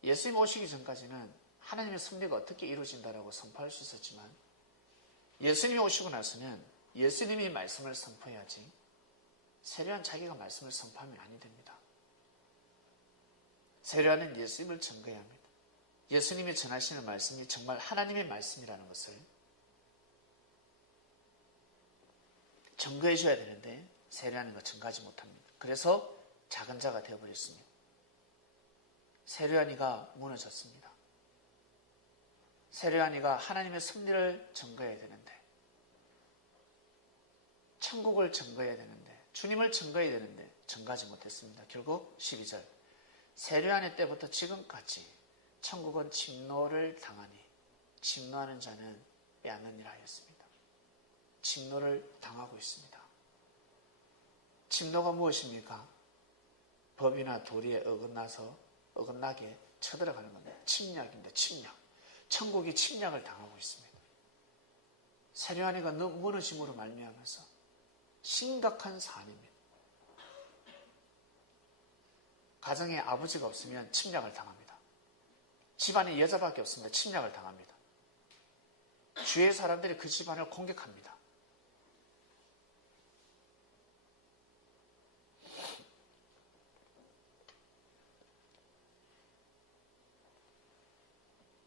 예수님 오시기 전까지는 하나님의 섭리가 어떻게 이루어진다라고 선포할 수 있었지만 예수님이 오시고 나서는 예수님이 말씀을 선포해야지 세례요한 자기가 말씀을 선포하면 아니 됩니다. 세례요한은 예수님을 증거해야 합니다. 예수님이 전하시는 말씀이 정말 하나님의 말씀이라는 것을 증거해 줘야 되는데 세례요한은 거 증거하지 못합니다. 그래서 작은 자가 되어버렸습니다. 세례요한이가 무너졌습니다. 세례요한이가 하나님의 섭리를 증거해야 되는데, 천국을 증거해야 되는데, 주님을 증거해야 되는데 증거하지 못했습니다. 결국 12절 세례요한의 때부터 지금까지 천국은 침노를 당하니 침노하는 자는 빼앗느니라 하였습니다. 침노를 당하고 있습니다. 침노가 무엇입니까? 법이나 도리에 어긋나게 쳐들어가는 겁니다. 침략입니다. 침략. 천국이 침략을 당하고 있습니다. 세례요한이가 무너짐으로 말미암아서 심각한 사안입니다. 가정에 아버지가 없으면 침략을 당합니다. 집안에 여자밖에 없으면 침략을 당합니다. 주위의 사람들이 그 집안을 공격합니다.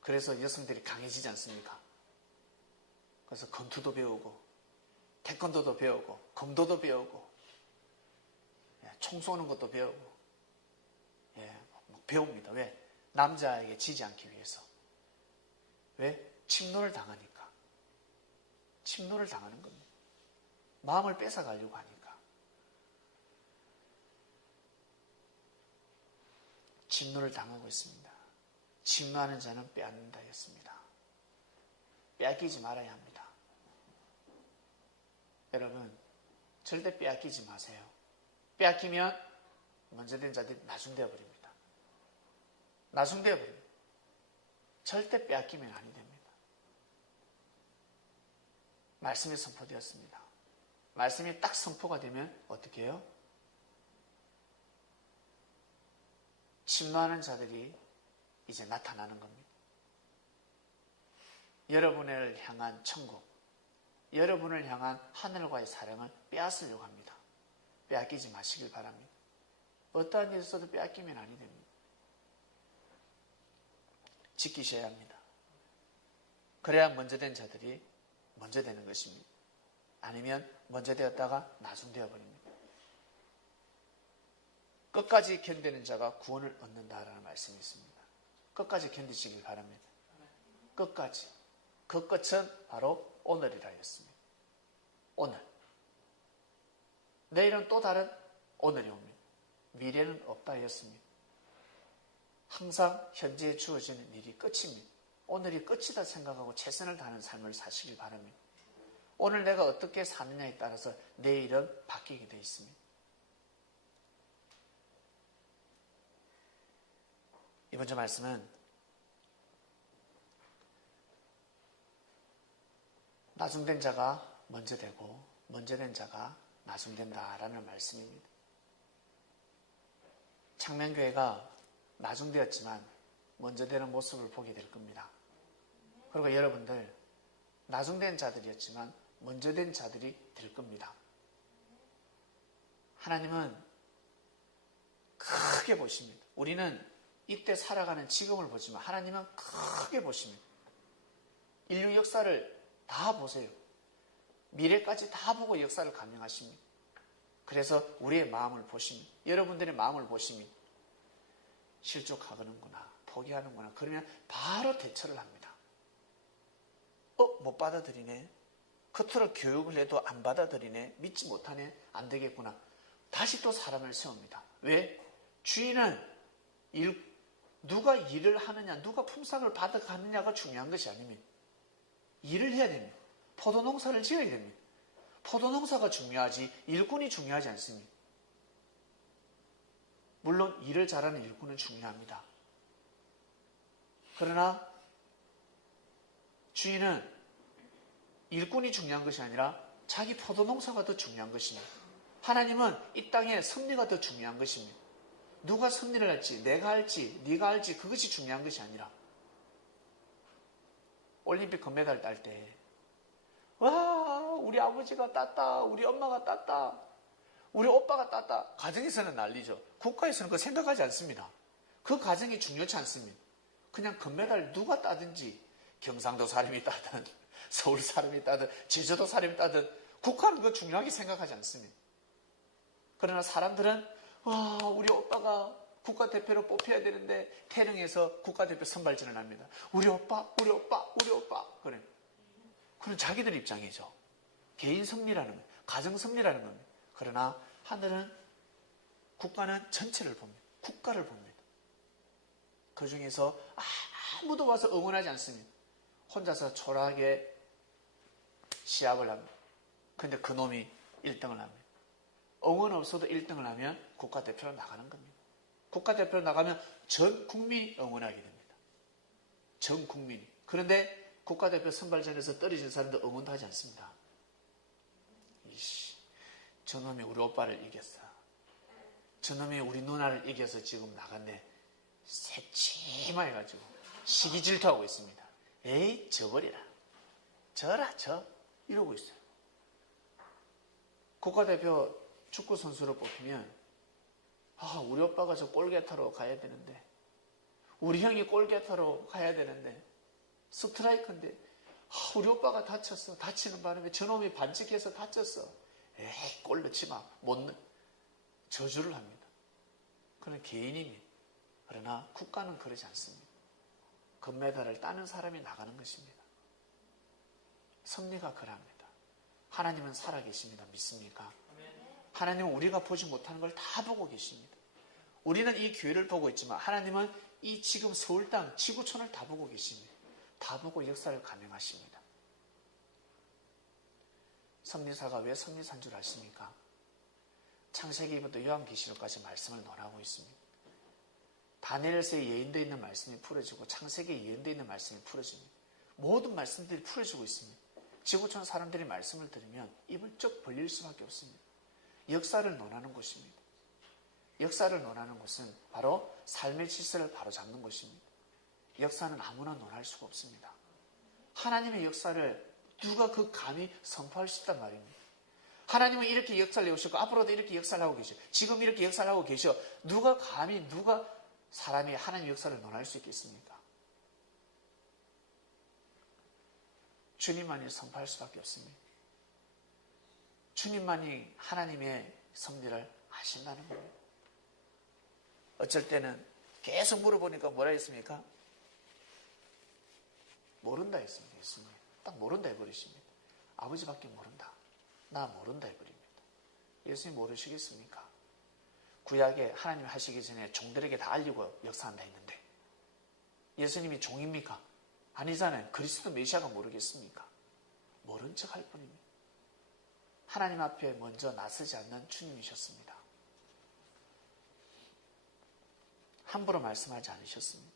그래서 여성들이 강해지지 않습니까? 그래서 권투도 배우고 태권도도 배우고 검도도 배우고 총 쏘는 것도 배우고 배웁니다. 왜? 남자에게 지지 않기 위해서. 왜? 침노를 당하니까. 침노를 당하는 겁니다. 마음을 뺏어가려고 하니까. 침노를 당하고 있습니다. 침노하는 자는 빼앗는다 했습니다. 빼앗기지 말아야 합니다. 여러분, 절대 빼앗기지 마세요. 빼앗기면 먼저 된 자들이 나중되어 버립니다. 나중되어 버립니다. 절대 빼앗기면 아니 됩니다. 말씀이 선포되었습니다. 말씀이 딱 선포가 되면 어떻게 해요? 침노하는 자들이 이제 나타나는 겁니다. 여러분을 향한 천국, 여러분을 향한 하늘과의 사랑을 빼앗으려고 합니다. 빼앗기지 마시길 바랍니다. 어떠한 일이 있어도 빼앗기면 아니 됩니다. 지키셔야 합니다. 그래야 먼저 된 자들이 먼저 되는 것입니다. 아니면 먼저 되었다가 나중되어 버립니다. 끝까지 견디는 자가 구원을 얻는다라는 말씀이 있습니다. 끝까지 견디시길 바랍니다. 끝까지. 그 끝은 바로 오늘이라 했습니다. 오늘. 내일은 또 다른 오늘이 옵니다. 미래는 없다 했습니다. 항상 현재에 주어지는 일이 끝입니다. 오늘이 끝이다 생각하고 최선을 다하는 삶을 사시길 바랍니다. 오늘 내가 어떻게 사느냐에 따라서 내일은 바뀌게 되어 있습니다. 이번 주 말씀은 나중된 자가 먼저 되고 먼저 된 자가 나중된다라는 말씀입니다. 창명교회가 나중되었지만 먼저 되는 모습을 보게 될 겁니다. 그리고 여러분들 나중된 자들이었지만 먼저 된 자들이 될 겁니다. 하나님은 크게 보십니다. 우리는 이때 살아가는 지금을 보지만 하나님은 크게 보십니다. 인류 역사를 다 보세요. 미래까지 다 보고 역사를 감행하십니다. 그래서 우리의 마음을 보십니다. 여러분들의 마음을 보십니다. 실족하는구나, 포기하는구나. 그러면 바로 대처를 합니다. 못 받아들이네. 겉으로 교육을 해도 안 받아들이네. 믿지 못하네. 안 되겠구나. 다시 또 사람을 세웁니다. 왜? 주인은 누가 일을 하느냐, 누가 품삯을 받아가느냐가 중요한 것이 아닙니다. 일을 해야 됩니다. 포도농사를 지어야 됩니다. 포도농사가 중요하지 일꾼이 중요하지 않습니다. 물론 일을 잘하는 일꾼은 중요합니다. 그러나 주인은 일꾼이 중요한 것이 아니라 자기 포도농사가 더 중요한 것입니다. 하나님은 이 땅의 섭리가 더 중요한 것입니다. 누가 섭리를 할지, 내가 할지, 네가 할지 그것이 중요한 것이 아니라 올림픽 금메달 딸 때 와, 우리 아버지가 땄다, 우리 엄마가 땄다, 우리 오빠가 땄다. 가정에서는 난리죠. 국가에서는 그거 생각하지 않습니다. 그 가정이 중요치 않습니다. 그냥 금메달 누가 따든지 경상도 사람이 따든 서울 사람이 따든 제주도 사람이 따든 국가는 그거 중요하게 생각하지 않습니다. 그러나 사람들은 와, 우리 오빠가 국가대표로 뽑혀야 되는데 태릉에서 국가대표 선발전을 합니다. 우리 오빠, 우리 오빠, 우리 오빠. 그래. 그건 자기들 입장이죠. 개인 승리라는 거예요. 가정 승리라는 겁니다. 그러나 하늘은 국가는 전체를 봅니다. 국가를 봅니다. 그 중에서 아무도 와서 응원하지 않습니다. 혼자서 초라하게 시합을 합니다. 근데 그 놈이 1등을 합니다. 응원 없어도 1등을 하면 국가대표로 나가는 겁니다. 국가대표로 나가면 전 국민이 응원하게 됩니다. 전 국민이. 그런데 국가대표 선발전에서 떨어진 사람도 응원도 하지 않습니다. 저놈이 우리 오빠를 이겼어. 저놈이 우리 누나를 이겨서 지금 나갔네. 새침해가지고 시기 질투하고 있습니다. 에이, 져버리라. 저라 저 이러고 있어요. 국가대표 축구 선수를 뽑히면 우리 오빠가 저 골게터로 가야 되는데, 우리 형이 골게터로 가야 되는데, 스트라이커인데 우리 오빠가 다쳤어. 다치는 바람에 저놈이 반칙해서 다쳤어. 에이, 골 넣지 마. 못 넣. 저주를 합니다. 그는 개인입니다. 그러나 국가는 그러지 않습니다. 금메달을 따는 사람이 나가는 것입니다. 섭리가 그럽니다. 하나님은 살아계십니다. 믿습니까? 하나님은 우리가 보지 못하는 걸 다 보고 계십니다. 우리는 이 교회를 보고 있지만 하나님은 이 지금 서울 땅, 지구촌을 다 보고 계십니다. 다 보고 역사를 감행하십니다. 섭리사가 왜 섭리사인 줄 아십니까? 창세기부터 요한계시록까지 말씀을 논하고 있습니다. 다니엘서에 예언되어 있는 말씀이 풀어지고 창세기에 예언되어 있는 말씀이 풀어집니다. 모든 말씀들이 풀어지고 있습니다. 지구촌 사람들이 말씀을 들으면 입을 쩍 벌릴 수밖에 없습니다. 역사를 논하는 곳입니다. 역사를 논하는 곳은 바로 삶의 질서를 바로잡는 곳입니다. 역사는 아무나 논할 수가 없습니다. 하나님의 역사를 누가 그 감히 선포할 수 있단 말입니다. 하나님은 이렇게 역사를 내오셨고 앞으로도 이렇게 역사를 하고 계셔. 지금 이렇게 역사를 하고 계셔. 누가 감히 누가 사람이 하나님의 역사를 논할 수 있겠습니까? 주님만이 선포할 수밖에 없습니다. 주님만이 하나님의 섭리를 아신다는 겁니다. 어쩔 때는 계속 물어보니까 뭐라 했습니까? 모른다 했습니다. 예수님. 딱 모른다 해버리십니다. 아버지밖에 모른다. 나 모른다 해버립니다. 예수님 모르시겠습니까? 구약에 하나님 하시기 전에 종들에게 다 알리고 역사한다 했는데 예수님이 종입니까? 아니잖아요. 그리스도 메시아가 모르겠습니까? 모른 척 할 뿐입니다. 하나님 앞에 먼저 나서지 않는 주님이셨습니다. 함부로 말씀하지 않으셨습니다.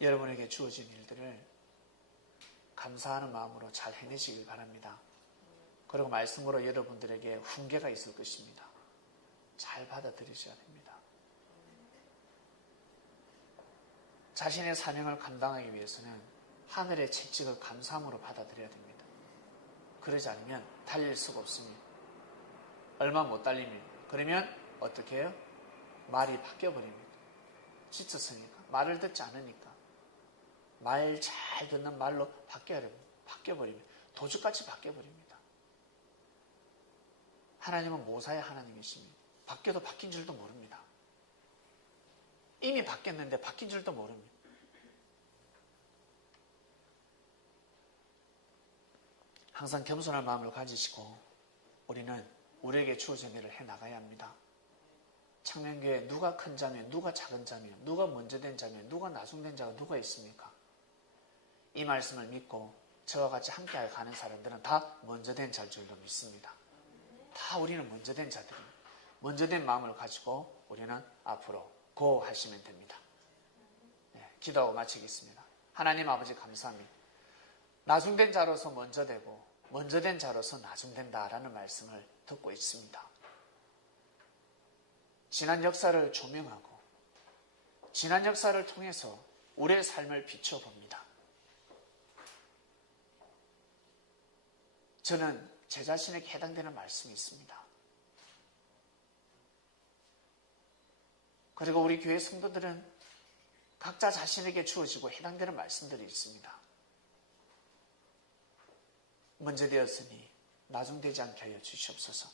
여러분에게 주어진 일들을 감사하는 마음으로 잘 해내시길 바랍니다. 그리고 말씀으로 여러분들에게 훈계가 있을 것입니다. 잘 받아들이셔야 됩니다. 자신의 사명을 감당하기 위해서는 하늘의 채찍을 감사함으로 받아들여야 됩니다. 그러지 않으면 달릴 수가 없습니다. 얼마 못 달립니다. 그러면 어떻게 해요? 말이 바뀌어버립니다. 지쳤으니까. 말을 듣지 않으니까. 말 잘 듣는 말로 바뀌어버립니다. 도둑같이 바뀌어버립니다. 하나님은 모사의 하나님이십니다. 바뀌어도 바뀐 줄도 모릅니다. 이미 바뀌었는데 바뀐 줄도 모릅니다. 항상 겸손한 마음을 가지시고 우리는 우리에게 주어진 일을 해나가야 합니다. 창명교회에 누가 큰 자며 누가 작은 자며 누가 먼저 된 자며 누가 나중된 자가 누가 있습니까? 이 말씀을 믿고 저와 같이 함께 가는 사람들은 다 먼저 된 자일 줄로 믿습니다. 다 우리는 먼저 된 자들입니다. 먼저 된 마음을 가지고 우리는 앞으로 고하시면 됩니다. 기도하고 마치겠습니다. 하나님 아버지 감사합니다. 나중된 자로서 먼저 되고 먼저 된 자로서 나중된다라는 말씀을 듣고 있습니다. 지난 역사를 조명하고 지난 역사를 통해서 우리의 삶을 비춰봅니다. 저는 제 자신에게 해당되는 말씀이 있습니다. 그리고 우리 교회 성도들은 각자 자신에게 주어지고 해당되는 말씀들이 있습니다. 먼저 되었으니 나중되지 않게 하여 주시옵소서.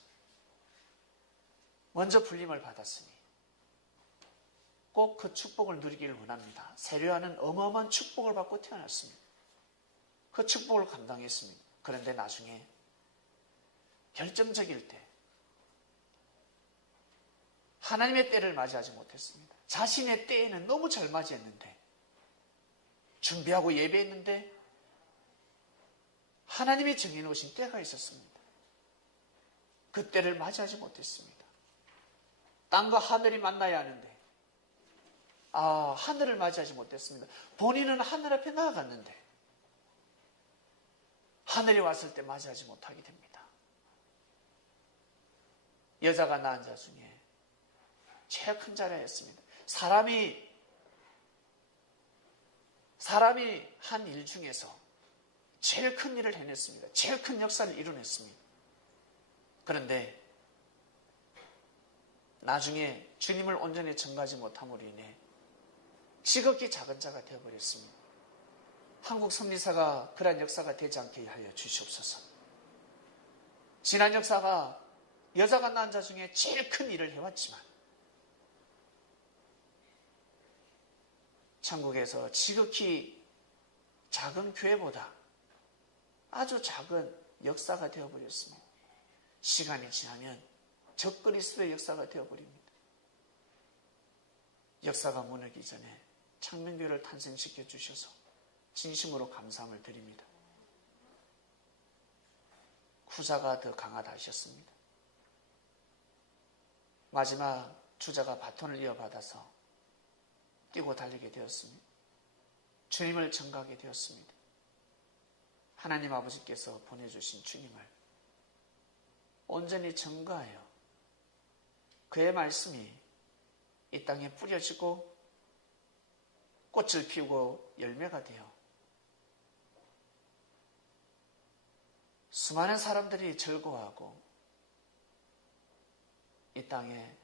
먼저 불림을 받았으니 꼭 그 축복을 누리기를 원합니다. 세례와는 어마어마한 축복을 받고 태어났습니다. 그 축복을 감당했습니다. 그런데 나중에 결정적일 때 하나님의 때를 맞이하지 못했습니다. 자신의 때에는 너무 잘 맞이했는데 준비하고 예배했는데 하나님이 정해놓으신 때가 있었습니다. 그 때를 맞이하지 못했습니다. 땅과 하늘이 만나야 하는데 하늘을 맞이하지 못했습니다. 본인은 하늘 앞에 나아갔는데 하늘이 왔을 때 맞이하지 못하게 됩니다. 여자가 낳은 자 중에 제일 큰 자라였습니다. 사람이 사람이 한 일 중에서 제일 큰 일을 해냈습니다. 제일 큰 역사를 이뤄냈습니다. 그런데 나중에 주님을 온전히 전가하지 못함으로 인해 지극히 작은 자가 되어버렸습니다. 한국 선리사가 그러한 역사가 되지 않게 하여 주시옵소서. 지난 역사가 여자가 낳은 자 중에 제일 큰 일을 해왔지만 천국에서 지극히 작은 교회보다 아주 작은 역사가 되어버렸습니다. 시간이 지나면 적그리스도의 역사가 되어버립니다. 역사가 무너기 전에 창명교회를 탄생시켜 주셔서 진심으로 감사함을 드립니다. 후자가 더 강하다 하셨습니다. 마지막 주자가 바톤을 이어받아서 뛰고 달리게 되었습니다. 주님을 전가하게 되었습니다. 하나님 아버지께서 보내주신 주님을 온전히 전가하여 그의 말씀이 이 땅에 뿌려지고 꽃을 피우고 열매가 되어 수많은 사람들이 즐거워하고 이 땅에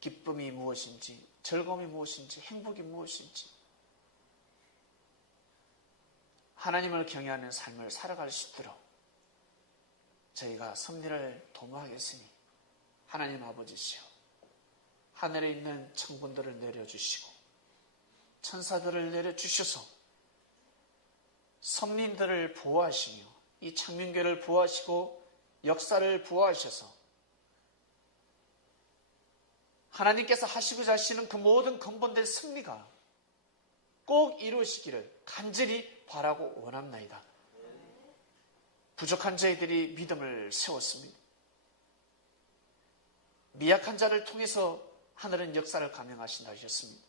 기쁨이 무엇인지, 즐거움이 무엇인지, 행복이 무엇인지 하나님을 경외하는 삶을 살아갈 수 있도록 저희가 섭리를 도모하겠으니 하나님 아버지시여 하늘에 있는 천군들을 내려주시고 천사들을 내려주셔서 섭리들을 보호하시며 이 창민교를 보호하시고 역사를 보호하셔서 하나님께서 하시고자 하시는 그 모든 근본된 승리가 꼭 이루어지기를 간절히 바라고 원합나이다. 부족한 저희들이 믿음을 세웠습니다. 미약한 자를 통해서 하늘은 역사를 감행하신다 하셨습니다.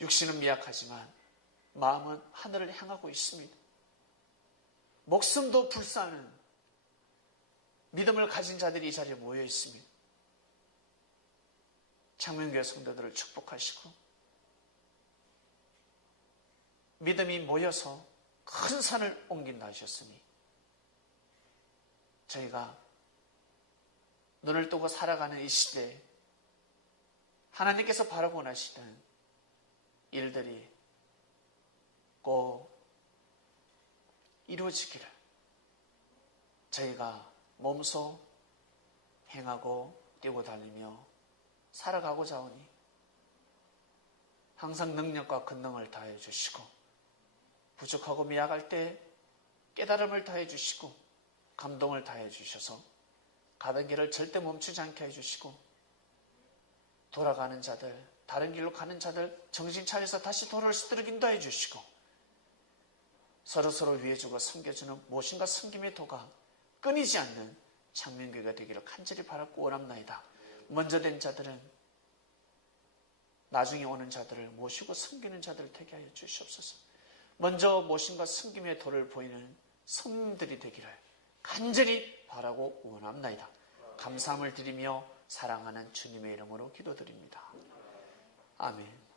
육신은 미약하지만 마음은 하늘을 향하고 있습니다. 목숨도 불사하는 믿음을 가진 자들이 이 자리에 모여 있습니다. 창명교회 성도들을 축복하시고 믿음이 모여서 큰 산을 옮긴다 하셨으니 저희가 눈을 뜨고 살아가는 이 시대에 하나님께서 바라고 원하시던 일들이 꼭 이루어지기를 저희가 몸소 행하고 뛰고 달리며 살아가고자 하오니 항상 능력과 권능을 다해 주시고 부족하고 미약할 때 깨달음을 다해 주시고 감동을 다해 주셔서 가던 길을 절대 멈추지 않게 해주시고 돌아가는 자들, 다른 길로 가는 자들 정신 차려서 다시 돌아올 수 있도록 인도해 주시고 서로서로 위해주고 섬겨주는 무엇인가 섬김의 도가 끊이지 않는 창명교회가 되기를 간절히 바라고 원합나이다. 먼저 된 자들은 나중에 오는 자들을 모시고 섬기는 자들을 되게 하여 주시옵소서. 먼저 모신과 섬김의 도를 보이는 성민들이 되기를 간절히 바라고 원합나이다. 감사함을 드리며 사랑하는 주님의 이름으로 기도드립니다. 아멘.